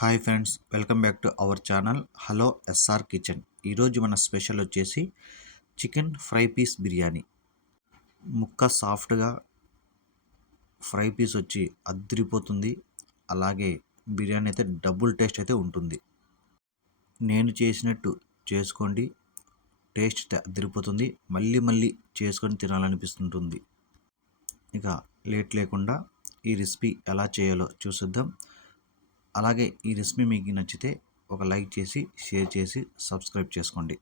Hi friends, welcome back to our channel hello SR kitchen. ఈరోజు మన special వచ్చేసి chicken fry piece biryani. ముక్క సాఫ్ట్గా, ఫ్రై పీస్ వచ్చి అద్రిపోతుంది. అలాగే బిర్యానీ అయితే డబుల్ టేస్ట్ అయితే ఉంటుంది. నేను చేసినట్టు చేసుకోండి, టేస్ట్ అయితే అద్రిపోతుంది. మళ్ళీ మళ్ళీ చేసుకొని తినాలనిపిస్తుంటుంది. ఇక లేట్ లేకుండా ఈ రెసిపీ ఎలా చేయాలో చూసిద్దాం. అలాగే ఈ రెసిపీ మీకు నచ్చితే ఒక లైక్ చేసి, షేర్ చేసి, సబ్స్క్రైబ్ చేసుకోండి.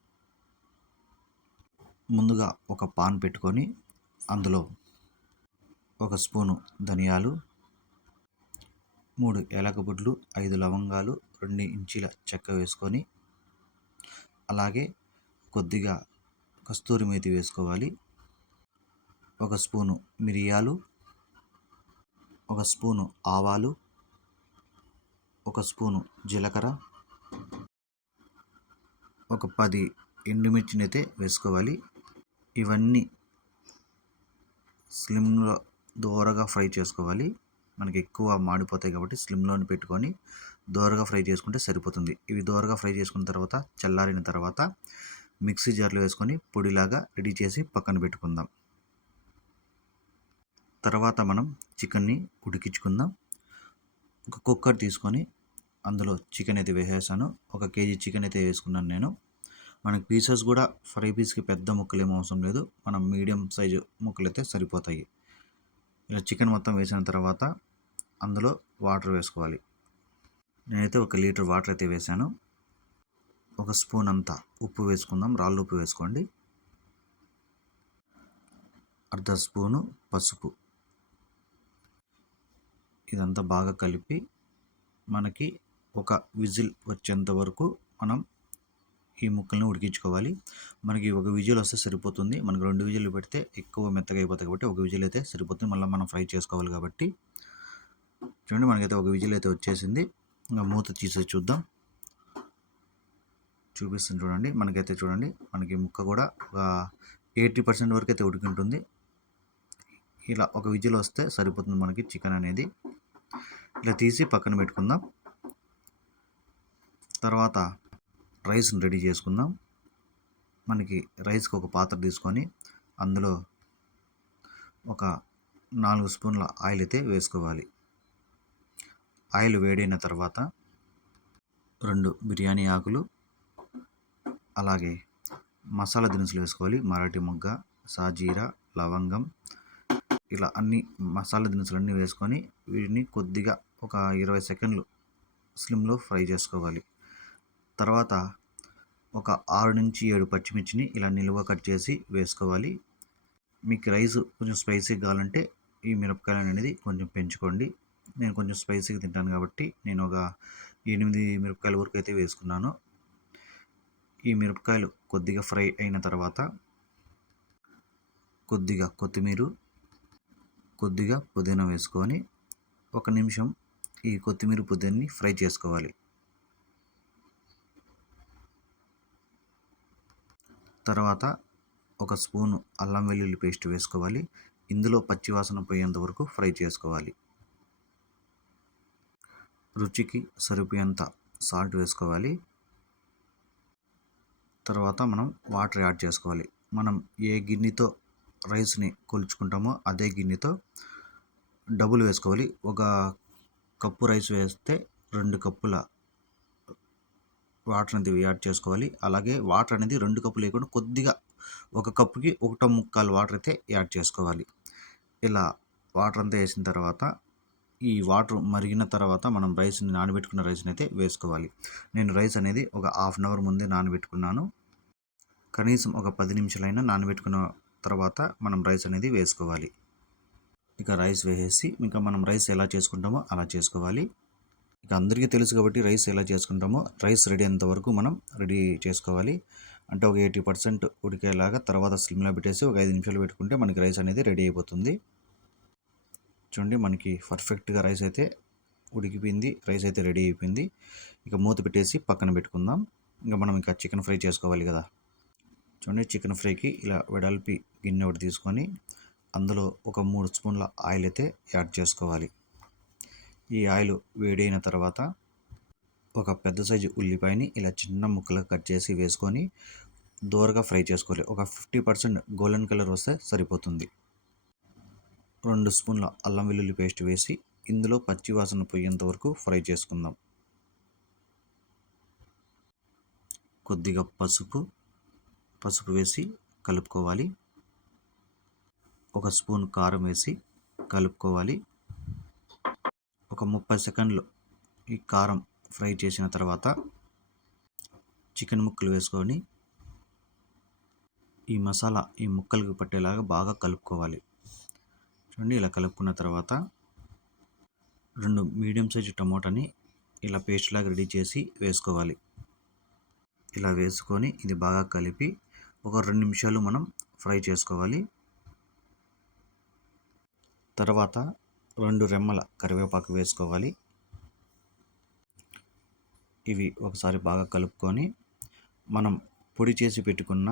ముందుగా ఒక పాన్ పెట్టుకొని అందులో ఒక స్పూను ధనియాలు, 3 ఏలక బుడ్లు, 5 లవంగాలు, 2 ఇంచీల చెక్క వేసుకొని, అలాగే కొద్దిగా కస్తూరి మేతి వేసుకోవాలి. ఒక స్పూను మిరియాలు, ఒక స్పూను ఆవాలు, ఒక స్పూను జీలకర్ర, ఒక 10 ఎండుమిర్చిని అయితే వేసుకోవాలి. ఇవన్నీ స్లిమ్లో దోరగా ఫ్రై చేసుకోవాలి. మనకి ఎక్కువ మాడిపోతాయి కాబట్టి స్లిమ్లోని పెట్టుకొని దోరగా ఫ్రై చేసుకుంటే సరిపోతుంది. ఇవి దోరగా ఫ్రై చేసుకున్న తర్వాత చల్లారిన తర్వాత మిక్సీ జార్లో వేసుకొని పొడిలాగా రెడీ చేసి పక్కన పెట్టుకుందాం. తర్వాత మనం చికెన్ని ఉడికించుకుందాం. ఒక కుక్కర్ తీసుకొని అందులో చికెన్ అయితే వేసేసాను. 1 కేజీ చికెన్ అయితే వేసుకున్నాను నేను. మనకి పీసెస్ కూడా ఫ్రై పీస్కి పెద్ద ముక్కలు ఏం అవసరం లేదు, మనం మీడియం సైజు ముక్కలు అయితే సరిపోతాయి. ఇలా చికెన్ మొత్తం వేసిన తర్వాత అందులో వాటర్ వేసుకోవాలి. నేనైతే 1 లీటర్ వాటర్ అయితే వేసాను. 1 స్పూన్ అంతా ఉప్పు వేసుకుందాం, రాళ్ళు ఉప్పు వేసుకోండి. 1/2 స్పూను పసుపు. ఇదంతా బాగా కలిపి మనకి ఒక విజిల్ వచ్చేంత వరకు మనం ఈ ముక్కల్ని ఉడికించుకోవాలి. మనకి 1 విజిల్ వస్తే సరిపోతుంది. మనకు 2 విజిల్లు పెడితే ఎక్కువ మెత్తగా అయిపోతాయి కాబట్టి 1 విజిల్ అయితే సరిపోతుంది. మళ్ళీ మనం ఫ్రై చేసుకోవాలి కాబట్టి. చూడండి, మనకైతే 1 విజిల్ అయితే వచ్చేసింది. ఇంకా మూత తీసి చూద్దాం. చూపిస్తుంది చూడండి. మనకైతే చూడండి, మనకి ముక్క కూడా ఒక 80% వరకు అయితే ఉడికింటుంది. ఇలా 1 విజిల్ వస్తే సరిపోతుంది మనకి చికెన్ అనేది. ఇలా తీసి పక్కన పెట్టుకుందాం. తర్వాత రైస్ని రెడీ చేసుకుందాం. మనకి రైస్కి ఒక పాత్ర తీసుకొని అందులో ఒక 4 స్పూన్ల ఆయిల్ అయితే వేసుకోవాలి. ఆయిల్ వేడైన తర్వాత 2 బిర్యానీ ఆకులు, అలాగే మసాలా దినుసులు వేసుకోవాలి. మరాఠీ మొగ్గ, సాజీరా, లవంగం, ఇలా అన్ని మసాలా దినుసులన్నీ వేసుకొని వీటిని కొద్దిగా ఒక 20 సెకండ్లు స్లిమ్లో ఫ్రై చేసుకోవాలి. తర్వాత ఒక 6 నుంచి 7 పచ్చిమిర్చిని ఇలా నిలువ కట్ చేసి వేసుకోవాలి. మీకు రైస్ కొంచెం స్పైసీగా కావాలంటే ఈ మిరపకాయలు అనేది కొంచెం పెంచుకోండి. నేను కొంచెం స్పైసీగా తింటాను కాబట్టి నేను ఒక 8 మిరపకాయల వరకు అయితే వేసుకున్నాను. ఈ మిరపకాయలు కొద్దిగా ఫ్రై అయిన తర్వాత కొద్దిగా కొత్తిమీర, కొద్దిగా పుదీనా వేసుకొని 1 నిమిషం ఈ కొత్తిమీర పుదీనాని ఫ్రై చేసుకోవాలి. తర్వాత 1 స్పూను అల్లం వెల్లుల్లి పేస్ట్ వేసుకోవాలి. ఇందులో పచ్చివాసన పోయేంత వరకు ఫ్రై చేసుకోవాలి. రుచికి సరిపోయేంత సాల్ట్ వేసుకోవాలి. తర్వాత మనం వాటర్ యాడ్ చేసుకోవాలి. మనం ఏ గిన్నెతో రైస్ని కొలుచుకుంటామో అదే గిన్నెతో డబుల్ వేసుకోవాలి. 1 కప్పు రైస్ వేస్తే 2 కప్పుల వాటర్ అనేది యాడ్ చేసుకోవాలి. అలాగే వాటర్ అనేది 2 కప్పులు లేకుండా కొద్దిగా 1 కప్పుకి 1.25 వాటర్ అయితే యాడ్ చేసుకోవాలి. ఇలా వాటర్ అంతా వేసిన తర్వాత ఈ వాటర్ మరిగిన తర్వాత మనం రైస్ని నానబెట్టుకున్న రైస్ని అయితే వేసుకోవాలి. నేను రైస్ అనేది ఒక హాఫ్ అన్ అవర్ ముందే నానబెట్టుకున్నాను. కనీసం ఒక 10 నిమిషాలైనా నానబెట్టుకున్న తర్వాత మనం రైస్ అనేది వేసుకోవాలి. ఇక రైస్ వేసేసి ఇంకా మనం రైస్ ఎలా చేసుకుంటామో అలా చేసుకోవాలి. ఇక అందరికీ తెలుసు కాబట్టి రైస్ ఎలా చేసుకుంటామో రైస్ రెడీ అయ్యేంత వరకు మనం రెడీ చేసుకోవాలి. అంటే ఒక 80% ఉడికేలాగా తర్వాత స్లిమ్లో పెట్టేసి ఒక 5 నిమిషాలు పెట్టుకుంటే మనకి రైస్ అనేది రెడీ అయిపోతుంది. చూడండి, మనకి పర్ఫెక్ట్గా రైస్ అయితే ఉడికిపోయింది, రైస్ అయితే రెడీ అయిపోయింది. ఇక మూత పెట్టేసి పక్కన పెట్టుకుందాం. ఇంకా మనం ఇంకా చికెన్ ఫ్రై చేసుకోవాలి కదా. చూడండి, చికెన్ ఫ్రైకి ఇలా వెడల్పి గిన్నె ఒకటి తీసుకొని అందులో ఒక 3 స్పూన్ల ఆయిల్ అయితే యాడ్ చేసుకోవాలి. ఈ ఆయిల్ వేడైన తర్వాత ఒక పెద్ద సైజు ఉల్లిపాయని ఇలా చిన్న ముక్కలుగా కట్ చేసి వేసుకొని దోరగా ఫ్రై చేసుకోవాలి. ఒక 50% గోల్డెన్ కలర్ వస్తే సరిపోతుంది. 2 స్పూన్ల అల్లం వెల్లుల్లి పేస్ట్ వేసి ఇందులో పచ్చి వాసన పోయేంత వరకు ఫ్రై చేసుకుందాం. కొద్దిగా పసుపు వేసి కలుపుకోవాలి. ఒక స్పూన్ కారం వేసి కలుపుకోవాలి. ఒక 30 సెకండ్లు ఈ కారం ఫ్రై చేసిన తర్వాత చికెన్ ముక్కలు వేసుకొని ఈ మసాలా ఈ ముక్కలకు పట్టేలాగా బాగా కలుపుకోవాలి. చూడండి, ఇలా కలుపుకున్న తర్వాత 2 మీడియం సైజు టమోటాని ఇలా పేస్ట్ లాగా రెడీ చేసి వేసుకోవాలి. ఇలా వేసుకొని ఇది బాగా కలిపి ఒక 2 నిమిషాలు మనం ఫ్రై చేసుకోవాలి. తర్వాత 2 రెమ్మల కరివేపాకు వేసుకోవాలి. ఇవి ఒకసారి బాగా కలుపుకొని మనం పొడి చేసి పెట్టుకున్న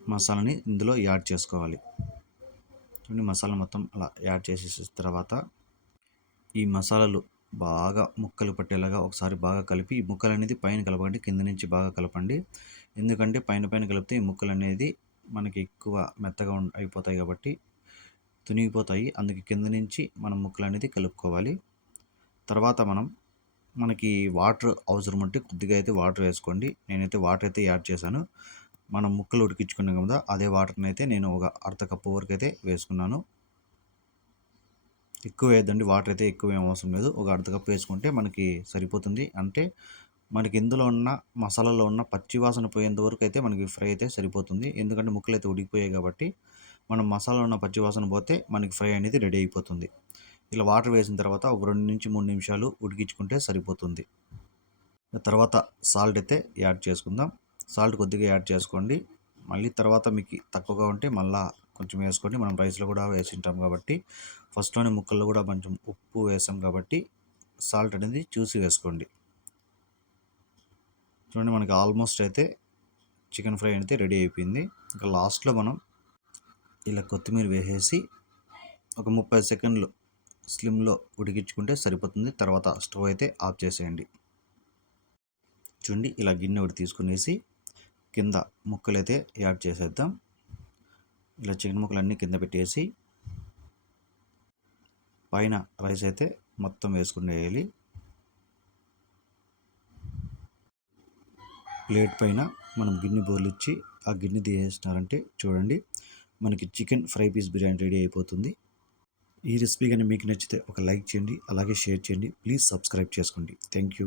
మసాలాని ఇందులో యాడ్ చేసుకోవాలి. చూడండి, మసాలా మొత్తం అలా యాడ్ చేసేసిన తర్వాత ఈ మసాలాలు బాగా ముక్కలు పట్టేలాగా ఒకసారి బాగా కలిపి, ఈ ముక్కలు అనేది పైన కలపకండి, కింద నుంచి బాగా కలపండి. ఎందుకంటే పైన కలిపితే ఈ ముక్కలు అనేది మనకి ఎక్కువ మెత్తగా అయిపోతాయి కాబట్టి తునిగిపోతాయి. అందుకే కింద నుంచి మనం ముక్కలు అనేది కలుపుకోవాలి. తర్వాత మనకి వాటర్ అవసరం ఉంటే కొద్దిగా అయితే వాటర్ వేసుకోండి. నేనైతే వాటర్ అయితే యాడ్ చేశాను. మనం ముక్కలు ఉడికించుకున్నాం కదా, అదే వాటర్ని అయితే నేను ఒక అర్ధ కప్పు వరకు అయితే వేసుకున్నాను. ఎక్కువ వేయద్దండి, వాటర్ అయితే ఎక్కువ ఏం అవసరం లేదు. ఒక అర్ధ కప్పు వేసుకుంటే మనకి సరిపోతుంది. అంటే మనకి ఇందులో ఉన్న మసాలాలో ఉన్న పచ్చి వాసన పోయేంత వరకు అయితే మనకి ఫ్రై అయితే సరిపోతుంది. ఎందుకంటే ముక్కలు అయితే ఉడికిపోయాయి కాబట్టి మనం మసాలాలో ఉన్న పచ్చి వాసన పోతే మనకి ఫ్రై అనేది రెడీ అయిపోతుంది. ఇలా వాటర్ వేసిన తర్వాత ఒక 2 నుంచి 3 నిమిషాలు ఉడికించుకుంటే సరిపోతుంది. తర్వాత సాల్ట్ అయితే యాడ్ చేసుకుందాం. సాల్ట్ కొద్దిగా యాడ్ చేసుకోండి. మళ్ళీ తర్వాత మీకు తక్కువగా ఉంటే మళ్ళీ కొంచెం వేసుకోండి. మనం రైస్లో కూడా వేసింటాం కాబట్టి, ఫస్ట్లోనే ముక్కల్లో కూడా కొంచెం ఉప్పు వేసాం కాబట్టి సాల్ట్ అనేది చూసి వేసుకోండి. చూడండి, మనకి ఆల్మోస్ట్ అయితే చికెన్ ఫ్రై అయితే రెడీ అయిపోయింది. ఇంకా లాస్ట్లో మనం ఇలా కొత్తిమీర వేసేసి ఒక 30 సెకండ్లు స్లిమ్లో ఉడికించుకుంటే సరిపోతుంది. తర్వాత స్టవ్ అయితే ఆఫ్ చేసేయండి. చూడండి, ఇలా గిన్నె ఒకటి తీసుకునేసి కింద ముక్కలు అయితే యాడ్ చేసేద్దాం. ఇలా చికెన్ ముక్కలు అన్నీ కింద పెట్టేసి పైన రైస్ అయితే మొత్తం వేసుకుని వేయాలి. ప్లేట్ పైన మనం గిన్నె బోర్లిచ్చి ఆ గిన్నె తీసేసినారంటే చూడండి, మనకి chicken fry piece biryani ready అయిపోతుంది. ఈ రెసిపీ కానీ మీకు నచ్చితే ఒక లైక్ చేయండి, అలాగే షేర్ చేయండి. ప్లీజ్ సబ్స్క్రైబ్ చేసుకోండి. Thank you.